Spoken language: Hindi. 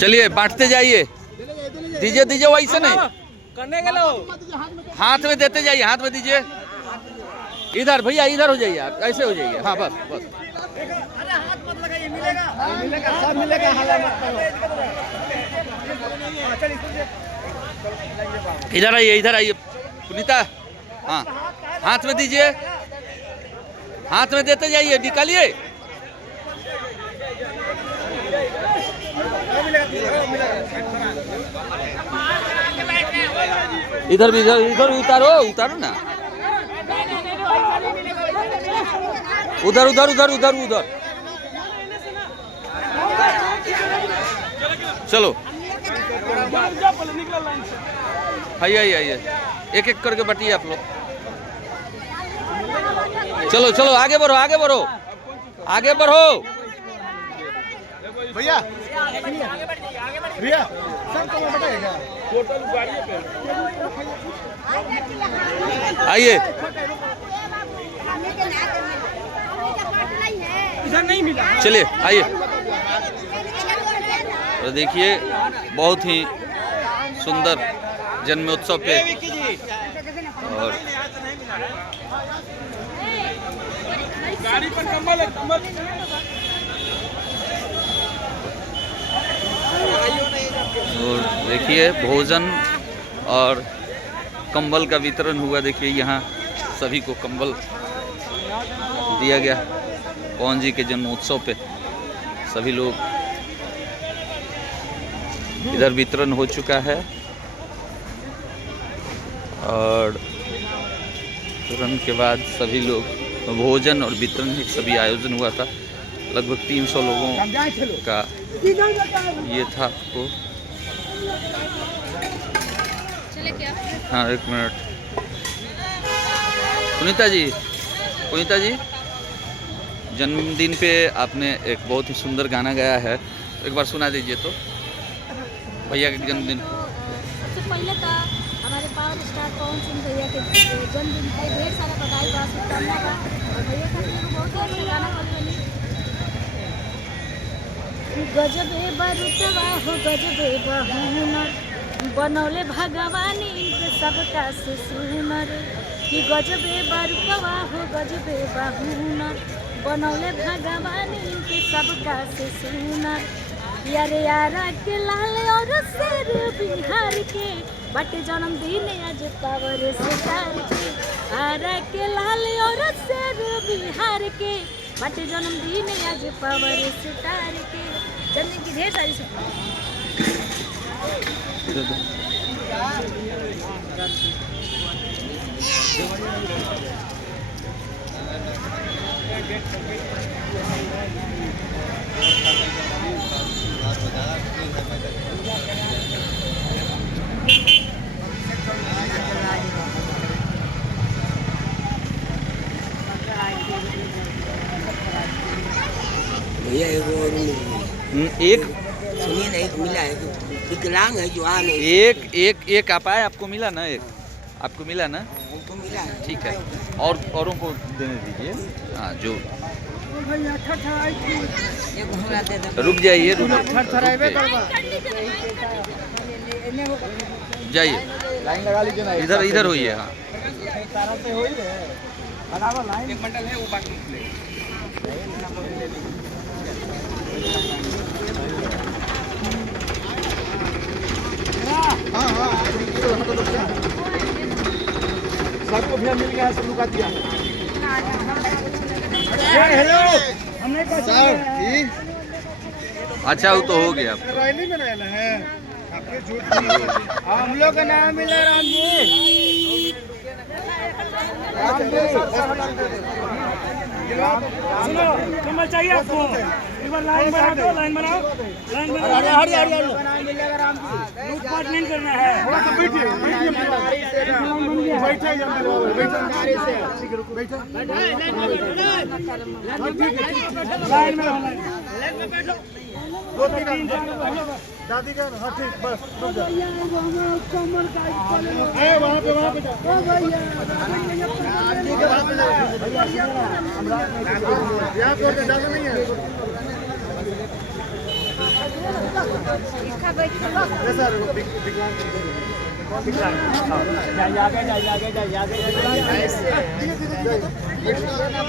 चलिए बांटते जाइए, दीजिए दीजिए, वैसे नहीं करने के लो, हाथ में देते जाइए, हाथ में दीजिए। इधर भैया इधर हो जाइए आप, ऐसे हो जाइए। हाँ बस बस। अरे हाथ मत लगाइए, मिलेगा सब मिलेगा, हल्ला मत करो। इधर आइए पुनीता। हाँ हाथ में दीजिए, हाथ में देते जाइए, निकालिए। इधर भी इधर उतारो ना, उधर उधर उधर उधर उधर। चलो आइए, एक एक करके बटिए आप लोग। चलो चलो आगे बढ़ो, आगे बढ़ो, आगे बढ़ो भैया भैया सब चलो बताइएगा, टोटल गाड़ी पे आइए। इधर नहीं मिला, चलिए आइए। तो देखिए बहुत ही सुंदर जन्मोत्सव पे और गाड़ी पर कंबल है, कंबल और देखिए भोजन और कंबल का वितरण हुआ। देखिए यहाँ सभी को कंबल दिया गया। पवन जी के जन्मोत्सव पे सभी लोग, इधर वितरण हो चुका है और तुरंत के बाद सभी लोग भोजन और वितरण सभी आयोजन हुआ था। लगभग 300 लोगों का ये था। आपको हाँ एक मिनट, पुनीता जी जन्मदिन पे आपने एक बहुत ही सुंदर गाना गाया है, एक बार सुना दीजिए तो भैया के जन्मदिन। सबसे पहले तो हमारे पावर स्टार पवन सिंह भैया के जन्मदिन पे ढेर सारा बधाई बा, शुभकामना बा। और भैया का बहुत ही अच्छा गाना बोली, गजबे बरुतवा हो गजबे बहुनर, बनौले भगवान इनके सबका से सुनर। कि गजबे बरुतवा हो गजबे बहुनर, बनौले भगवान इनके सबका से सुनर। यारे यारा के लाल और शेर बिहार के, बटे जन्मदिन आज पावर स्टार के। आरा के लाल और शेर बिहार के, बटे जन्मदिन आज पावर स्टार के। जन्मदिन की ढेर सारी भैया एक सुनिए ना, एक मिला है जो विकलांग है, जो आ नहीं, एक आप आए, आपको मिला ना, एक आपको मिला ना, हमको मिला है। ठीक है। और औरों को देने दीजिए। हाँ जो एक हमरा दे दे। रुक जाइए, जाइए, लाइन लगा लीजिए ना, इधर होइए। हाँ तारा से होई रे, लगावा लाइन, एक बंडल है वो बाकी ले। हाँ सबको भी मिल गया, सब लुका दिया। हेलो, हमने अच्छा वो तो हो गया। रैली में रहना है, हम लोग का नाम मिला राम जी। सुनो कमल चाहिए आपको, एक बार लाइन बना दो, लाइन बनाओ, लाइन बनाओ। लूटपाट नहीं करना है। थोड़ा सा बैठिए, लाइन में बैठो। दो तीन दादी का। हाँ ठीक, बस रुक जा। वहाँ पे यहाँ को ज़्यादा नहीं है। जैसा विकलांग जा आगे जा आगे जा आगे जा